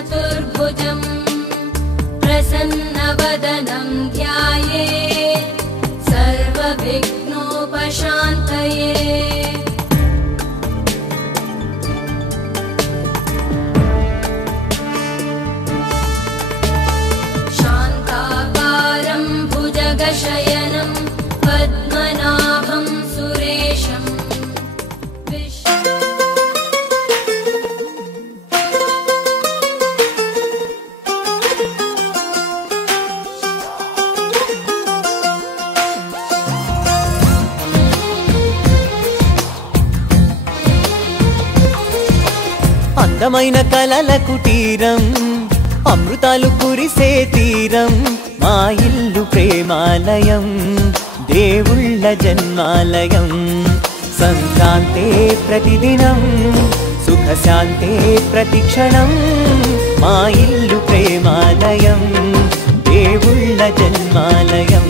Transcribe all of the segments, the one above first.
चतुर्भुजम् प्रसन्नवदनं ध्यायेत् सर्वविघ्नोपशान्तये। शान्ताकारं भुजगशयनं पद्मनाभं सुरेशम्। అందమైన కలల కుటీరం అమృతాలు కురిసే తీరం మా ఇల్లు ప్రేమాలయం దేవుళ్ళ జన్మాలయం సంక్రాంతే ప్రతిదినం సుఖశాంతే ప్రతిక్షణం మా ఇల్లు ప్రేమాలయం దేవుళ్ళ జన్మాలయం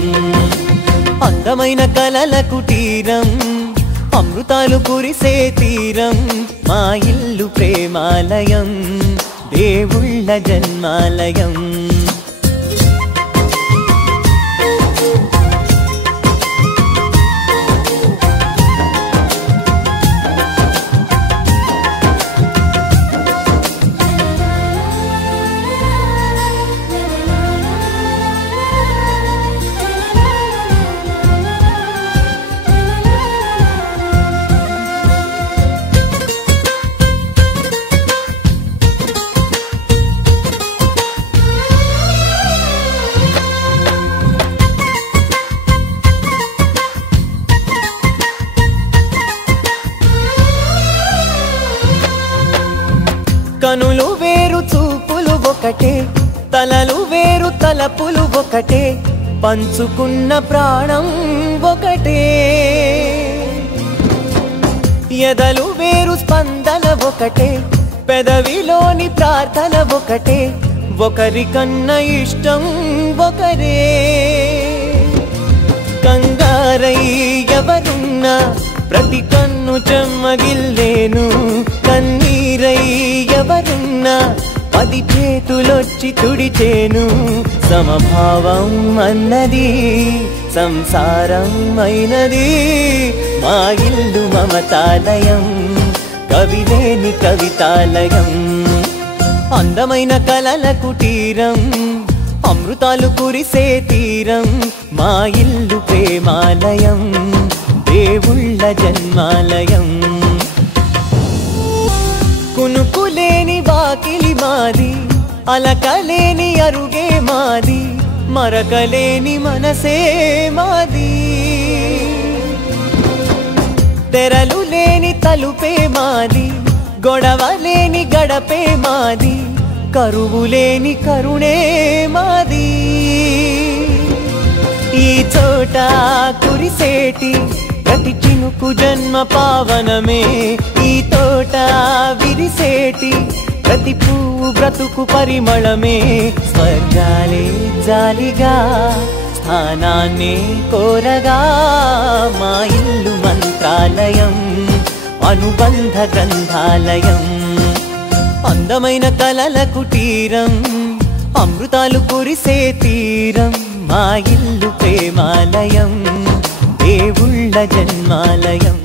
అందమైన కలల కుటీరం అమృతాలు కురిసే తీరం మా ఇల్లు ప్రేమాలయం దేవుళ్ళ జన్మాలయం కనులు వేరు చూపులు ఒకటే తలలు వేరు తలపులు ఒకటే పంచుకున్న ప్రాణం ఒకటే ఎదలు వేరు స్పందన ఒకటే పెదవిలోని ప్రార్థన ఒకటే ఒకరికన్నా ఇష్టం ఒకరే కంగారై ఎవరున్నా ప్రతి కన్ను చెమ్మగిల్లేను కన్నీరై ఎవరున్నా 10 చేతులొచ్చి తుడిచేను సమభావం అన్నది సంసారం అయినది మా ఇల్లు మమతాలయం కవిలేని కవితాలయం అందమైన కలల కుటీరం అమృతాలు కురిసే తీరం మా ఇల్లు ప్రేమాలయం దేవుళ్ళ జన్మాలయం కునుకులేని వాకిలి మాది అలకలేని అరుగే మాది మరకలేని మనసే మాది తెరలు లేని తలుపే మాది గొడవలేని గడపే మాది కరువులేని కరుణే మాది ఈ చోట కురిసేటి ప్రతి చినుకు జన్మ పావనమే ఈ తోట విరిసేటి ప్రతి పువ్వు బ్రతుకు పరిమళమే స్వర్గాలే జాలిగా స్థానాన్ని కోరగా మా ఇల్లు మంత్రాలయం అనుబంధ గ్రంథాలయం అందమైన కలల కుటీరం అమృతాలు కురిసే తీరం మా ఇల్లు ప్రేమాలయం దేవుళ్ళ జన్మాలయం